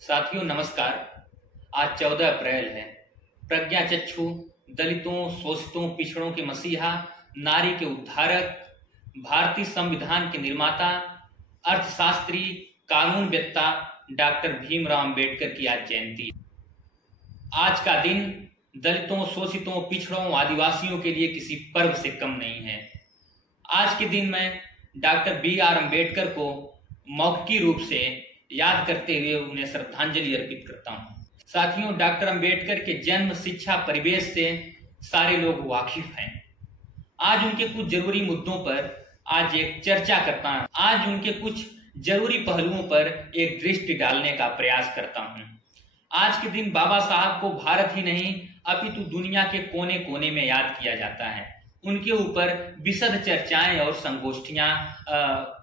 साथियों नमस्कार। आज 14 अप्रैल है। प्रज्ञाचक्षु, दलितों, शोषितों, पिछड़ों के मसीहा, नारी के उद्धारक, भारतीय संविधान के निर्माता, अर्थशास्त्री, कानूनवेत्ता डॉक्टर भीमराव अंबेडकर की आज जयंती है। आज का दिन दलितों, शोषितों, पिछड़ों, आदिवासियों के लिए किसी पर्व से कम नहीं है। आज के दिन मैं डॉक्टर बी.आर. अंबेडकर को मौखिक रूप से याद करते हुए उन्हें श्रद्धांजलि अर्पित करता हूं। साथियों, डॉक्टर अंबेडकर के जन्म, शिक्षा, परिवेश से सारे लोग वाकिफ हैं। आज उनके कुछ जरूरी मुद्दों पर आज एक चर्चा करता हूं। आज उनके कुछ जरूरी पहलुओं पर एक दृष्टि डालने का प्रयास करता हूं। आज के दिन बाबा साहब को भारत ही नहीं अपितु दुनिया के कोने कोने में याद किया जाता है। उनके ऊपर विशद चर्चाएं और संगोष्ठियां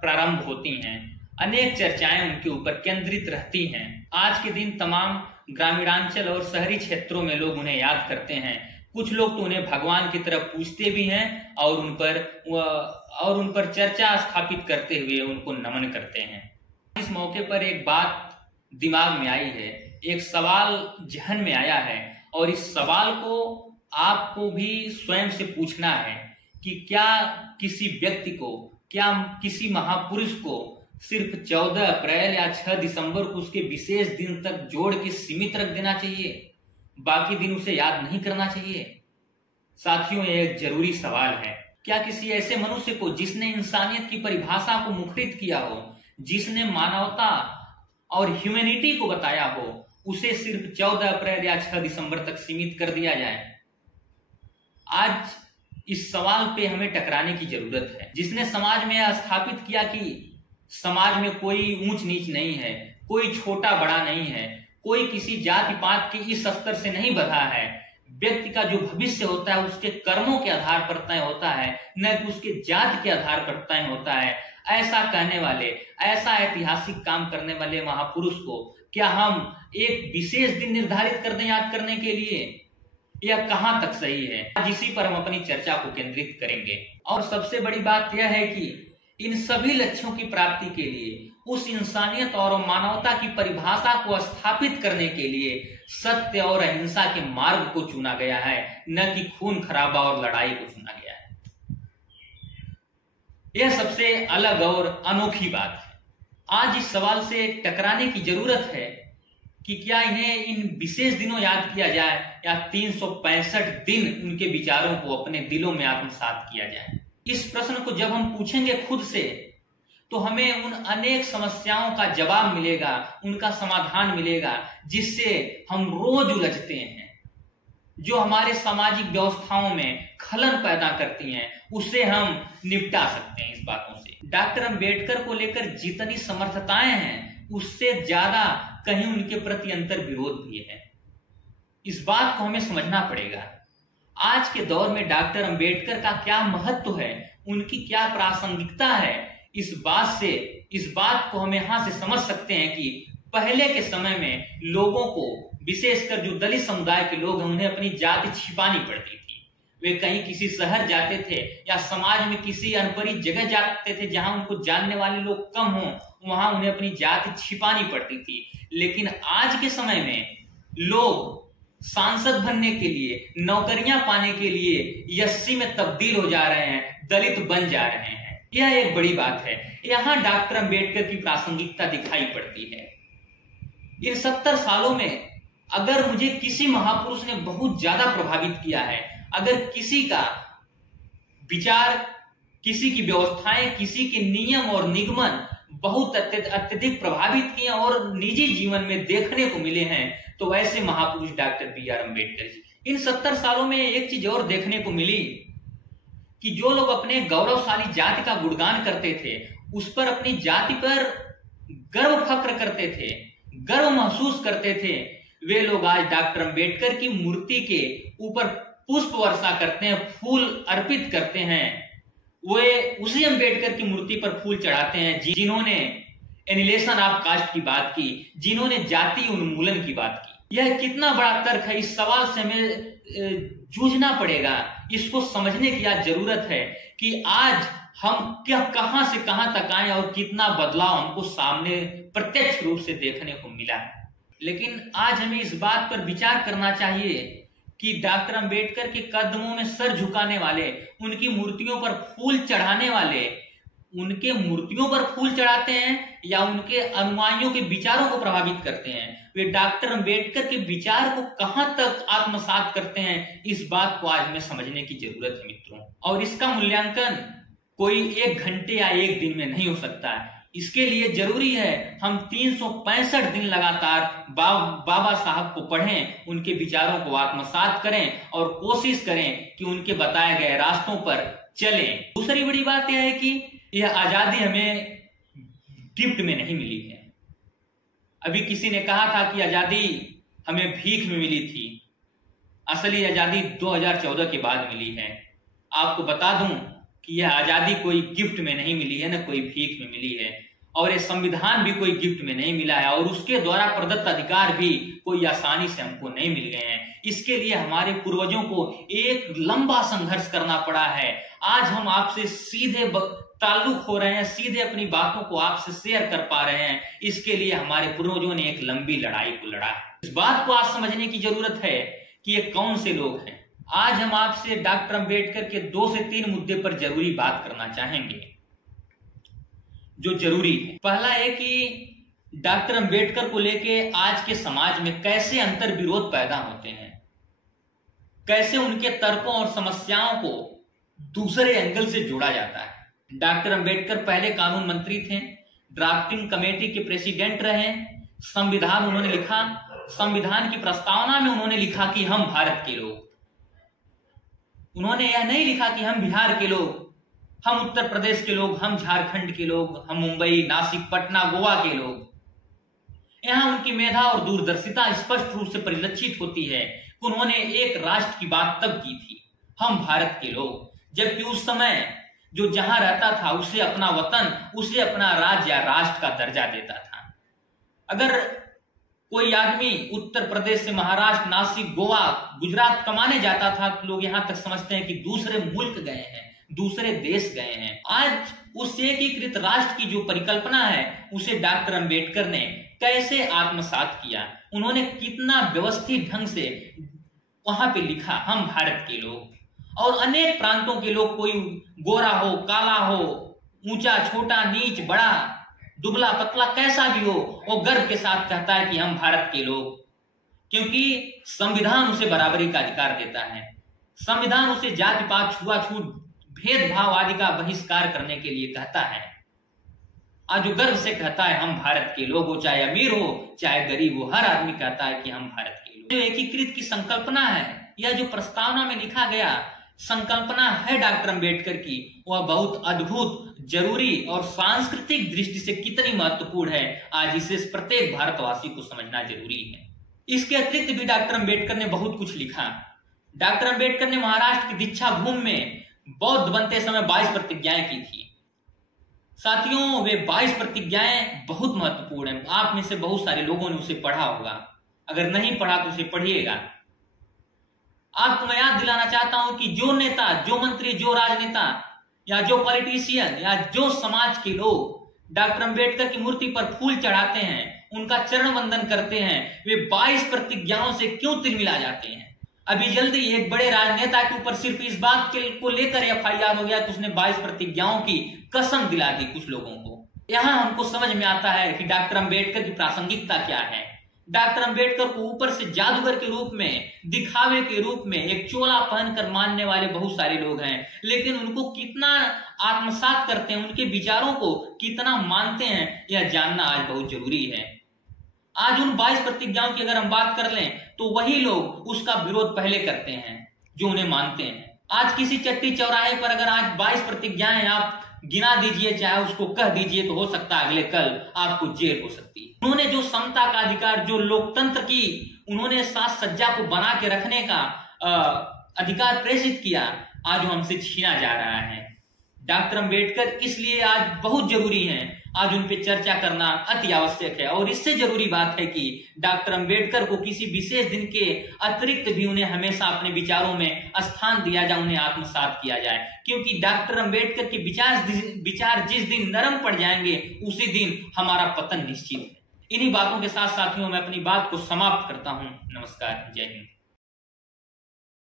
प्रारंभ होती हैं। अनेक चर्चाएं उनके ऊपर केंद्रित रहती हैं। आज के दिन तमाम ग्रामीणांचल और शहरी क्षेत्रों में लोग उन्हें याद करते हैं। कुछ लोग तो उन्हें भगवान की तरफ पूजते भी हैं और उन पर चर्चा स्थापित करते हुए उनको नमन करते हैं। इस मौके पर एक बात दिमाग में आई है, एक सवाल जहन में आया है और इस सवाल को आपको भी स्वयं से पूछना है कि क्या किसी व्यक्ति को, क्या किसी महापुरुष को सिर्फ 14 अप्रैल या 6 दिसंबर को उसके विशेष दिन तक जोड़ के सीमित रख देना चाहिए, बाकी दिन उसे याद नहीं करना चाहिए? साथियों, यह एक जरूरी सवाल है। क्या किसी ऐसे मनुष्य को जिसने इंसानियत की परिभाषा को मुखरित किया हो, जिसने मानवता और ह्यूमैनिटी को बताया हो, उसे सिर्फ 14 अप्रैल या 6 दिसंबर तक सीमित कर दिया जाए? आज इस सवाल पे हमें टकराने की जरूरत है। जिसने समाज में यह स्थापित किया कि समाज में कोई ऊंच नीच नहीं है, कोई छोटा बड़ा नहीं है, कोई किसी जाति पात के इस स्तर से नहीं बंधा है। व्यक्ति का जो भविष्य होता है उसके कर्मों के आधार पर तय होता है, न कि उसके जाति के आधार पर तय होता है। ऐसा कहने वाले, ऐसा ऐतिहासिक काम करने वाले महापुरुष को क्या हम एक विशेष दिन निर्धारित कर दें याद करने के लिए? यह कहां तक सही है? आज इसी पर हम अपनी चर्चा को केंद्रित करेंगे। और सबसे बड़ी बात यह है कि इन सभी लक्ष्यों की प्राप्ति के लिए, उस इंसानियत और मानवता की परिभाषा को स्थापित करने के लिए सत्य और अहिंसा के मार्ग को चुना गया है, न कि खून खराबा और लड़ाई को चुना गया है। यह सबसे अलग और अनोखी बात है। आज इस सवाल से टकराने की जरूरत है कि क्या इन्हें इन विशेष दिनों याद किया जाए या 365 दिन उनके विचारों को अपने दिलों में आत्मसात किया जाए? इस प्रश्न को जब हम पूछेंगे खुद से, तो हमें उन अनेक समस्याओं का जवाब मिलेगा, उनका समाधान मिलेगा, जिससे हम रोज उलझते हैं, जो हमारे सामाजिक व्यवस्थाओं में खलल पैदा करती हैं, उससे हम निपटा सकते हैं। इस बातों से डॉक्टर अंबेडकर को लेकर जितनी समर्थताएं हैं, उससे ज्यादा कहीं उनके प्रति अंतर विरोध भी है। इस बात को हमें समझना पड़ेगा। आज के दौर में डॉक्टर अंबेडकर का क्या महत्व है, उनकी क्या प्रासंगिकता है, इस बात को हम यहां से समझ सकते हैं कि पहले के समय में लोगों को, विशेषकर जो दलित समुदाय के लोग हैं, उन्हें अपनी जाति छिपानी पड़ती थी। वे कहीं किसी शहर जाते थे या समाज में किसी अनपरिचित जगह जाते थे जहां उनको जानने वाले लोग कम हों, वहां उन्हें अपनी जाति छिपानी पड़ती थी। लेकिन आज के समय में लोग सांसद बनने के लिए, नौकरियां पाने के लिए यस्सी में तब्दील हो जा रहे हैं, दलित बन जा रहे हैं। यह एक बड़ी बात है। यहां डॉक्टर अंबेडकर की प्रासंगिकता दिखाई पड़ती है। इन 70 सालों में अगर मुझे किसी महापुरुष ने बहुत ज्यादा प्रभावित किया है, अगर किसी का विचार, किसी की व्यवस्थाएं, किसी के नियम और निगमन बहुत अत्यधिक प्रभावित किए और निजी जीवन में देखने को मिले हैं, तो वैसे महापुरुष डॉक्टर बी.आर. अंबेडकर जी। इन 70 सालों में एक चीज और देखने को मिली कि जो लोग अपने गौरवशाली जाति का गुणगान करते थे, उस पर, अपनी जाति पर गर्व फक्र करते थे, गर्व महसूस करते थे, वे लोग आज डॉक्टर अंबेडकर की मूर्ति के ऊपर पुष्प वर्षा करते हैं, फूल अर्पित करते हैं। वे उसी अंबेडकर की मूर्ति पर फूल चढ़ाते हैं जिन्होंने एनिलेशन ऑफ कास्ट की बात की, जिन्होंने जाति उन्मूलन की बात की। यह कितना बड़ा तर्क है, इस सवाल से हमें जूझना पड़ेगा। इसको समझने की आज जरूरत है कि आज हम कहां से कहां तक आए और कितना बदलाव हमको सामने प्रत्यक्ष रूप से देखने को मिला है। लेकिन आज हमें इस बात पर विचार करना चाहिए कि डॉक्टर अंबेडकर के कदमों में सर झुकाने वाले, उनकी मूर्तियों पर फूल चढ़ाने वाले, उनके मूर्तियों पर फूल चढ़ाते हैं या उनके अनुयायियों के विचारों को प्रभावित करते हैं, वे डॉक्टर अंबेडकर के विचार को कहां तक आत्मसात करते हैं, इस बात को आज हमें समझने की जरूरत है मित्रों। और इसका मूल्यांकन कोई 1 घंटे या 1 दिन में नहीं हो सकता है। इसके लिए जरूरी है हम 365 दिन लगातार बाबा साहब को पढ़ें, उनके विचारों को आत्मसात करें और कोशिश करें कि उनके बताए गए रास्तों पर चलें। दूसरी बड़ी बात यह है कि यह आजादी हमें गिफ्ट में नहीं मिली है। अभी किसी ने कहा था कि आजादी हमें भीख में मिली थी। असली आजादी 2014 के बाद मिली है। आपको बता दूं कि यह आजादी कोई गिफ्ट में नहीं मिली है, न कोई भीख में मिली है, और यह संविधान भी कोई गिफ्ट में नहीं मिला है, और उसके द्वारा प्रदत्त अधिकार भी कोई आसानी से हमको नहीं मिल गए हैं। इसके लिए हमारे पूर्वजों को एक लंबा संघर्ष करना पड़ा है। आज हम आपसे सीधे ताल्लुक हो रहे हैं, सीधे अपनी बातों को आपसे शेयर कर पा रहे हैं। इसके लिए हमारे पूर्वजों ने एक लंबी लड़ाई को लड़ा है। इस बात को आज समझने की जरूरत है कि ये कौन से लोग हैं। आज हम आपसे डॉक्टर अंबेडकर के 2 से 3 मुद्दे पर जरूरी बात करना चाहेंगे जो जरूरी है। पहला है कि डॉक्टर अंबेडकर को लेके आज के समाज में कैसे अंतर विरोध पैदा होते हैं, कैसे उनके तर्कों और समस्याओं को दूसरे एंगल से जोड़ा जाता है। डॉक्टर अंबेडकर पहले कानून मंत्री थे, ड्राफ्टिंग कमेटी के प्रेसिडेंट रहे, संविधान उन्होंने लिखा। संविधान की प्रस्तावना में उन्होंने लिखा कि हम भारत के लोग, उन्होंने यह नहीं लिखा कि हम बिहार के लोग, हम उत्तर प्रदेश के लोग, हम झारखंड के लोग, हम मुंबई, नासिक, पटना, गोवा के लोग। यहां उनकी मेधा और दूरदर्शिता स्पष्ट रूप से परिलक्षित होती है कि उन्होंने एक राष्ट्र की बात तब की थी, हम भारत के लोग, जबकि उस समय जो जहां रहता था उसे अपना वतन, उसे अपना राज्य या राष्ट्र का दर्जा देता था। अगर कोई आदमी उत्तर प्रदेश से महाराष्ट्र, नासिक, गोवा, गुजरात कमाने जाता था तो लोग यहां तक समझते हैं कि दूसरे मुल्क गए हैं, दूसरे देश गए हैं। आज उस एकीकृत राष्ट्र की जो परिकल्पना है उसे डॉक्टर अंबेडकर ने कैसे आत्मसात किया, उन्होंने कितना व्यवस्थित ढंग से वहां पे लिखा, हम भारत के लोग। और अनेक प्रांतों के लोग, कोई गोरा हो, काला हो, ऊंचा, छोटा, नीच, बड़ा, दुबला, पतला, कैसा भी हो, वो गर्व के साथ कहता है कि हम भारत के लोग, क्योंकि संविधान उसे बराबरी का अधिकार देता है। संविधान उसे जाति पात, छुआछूत, भेदभाव आदि का बहिष्कार करने के लिए कहता है। आज जो गर्व से कहता है हम भारत के लोग, हो चाहे अमीर हो चाहे गरीब हो, हर आदमी कहता है कि हम भारत के लोग। जो एकीकृत की संकल्पना है, यह जो प्रस्तावना में लिखा गया संकल्पना है डॉक्टर अंबेडकर की, वह बहुत अद्भुत, जरूरी और सांस्कृतिक दृष्टि से कितनी महत्वपूर्ण है, आज इसे प्रत्येक भारतवासी को समझना जरूरी है। इसके अतिरिक्त भी डॉक्टर अंबेडकर ने बहुत कुछ लिखा। डॉक्टर अंबेडकर ने महाराष्ट्र की दीक्षा भूमि में बौद्ध बनते समय 22 प्रतिज्ञाएं की थी। साथियों, वे 22 प्रतिज्ञाएं बहुत महत्वपूर्ण है। आप में से बहुत सारे लोगों ने उसे पढ़ा होगा, अगर नहीं पढ़ा तो उसे पढ़िएगा। आपको मैं याद दिलाना चाहता हूं कि जो नेता, जो मंत्री, जो राजनेता या जो पॉलिटिशियन या जो समाज के लोग डॉक्टर अंबेडकर की मूर्ति पर फूल चढ़ाते हैं, उनका चरण वंदन करते हैं, वे 22 प्रतिज्ञाओं से क्यों तिलमिला जाते हैं? अभी जल्दी एक बड़े राजनेता के ऊपर सिर्फ इस बात को लेकर एफआईआर हो गया कि उसने 22 प्रतिज्ञाओं की कसम दिला दी कुछ लोगों को। यहां हमको समझ में आता है कि डॉक्टर अंबेडकर की प्रासंगिकता क्या है। डॉक्टर अंबेडकर को ऊपर से जादूगर के रूप में, दिखावे के रूप में एक चोला पहनकर मानने वाले बहुत सारे लोग हैं, लेकिन उनको कितना आत्मसात करते हैं, उनके विचारों को कितना मानते हैं, यह जानना आज बहुत जरूरी है। आज उन 22 प्रतिज्ञाओं की अगर हम बात कर लें तो वही लोग उसका विरोध पहले करते हैं जो उन्हें मानते हैं। आज किसी चट्टी चौराहे पर अगर आज 22 प्रतिज्ञाएं आप गिना दीजिए, चाहे उसको कह दीजिए, तो हो सकता है अगले कल आपको जेल हो सकती है। उन्होंने जो समता का अधिकार, जो लोकतंत्र की उन्होंने साज सज्जा को बना के रखने का अधिकार प्रेषित किया, आज वो हमसे छीना जा रहा है। डॉक्टर अंबेडकर इसलिए आज बहुत जरूरी हैं, आज उन पे चर्चा करना अति आवश्यक है। और इससे जरूरी बात है कि डॉक्टर अंबेडकर को किसी विशेष दिन के अतिरिक्त भी उन्हें हमेशा अपने विचारों में स्थान दिया जाए, उन्हें आत्मसात किया जाए, क्योंकि डॉक्टर अंबेडकर के विचार जिस दिन नरम पड़ जाएंगे उसी दिन हमारा पतन निश्चित है। इन्हीं बातों के साथ साथियों मैं अपनी बात को समाप्त करता हूं। नमस्कार, जय हिंद।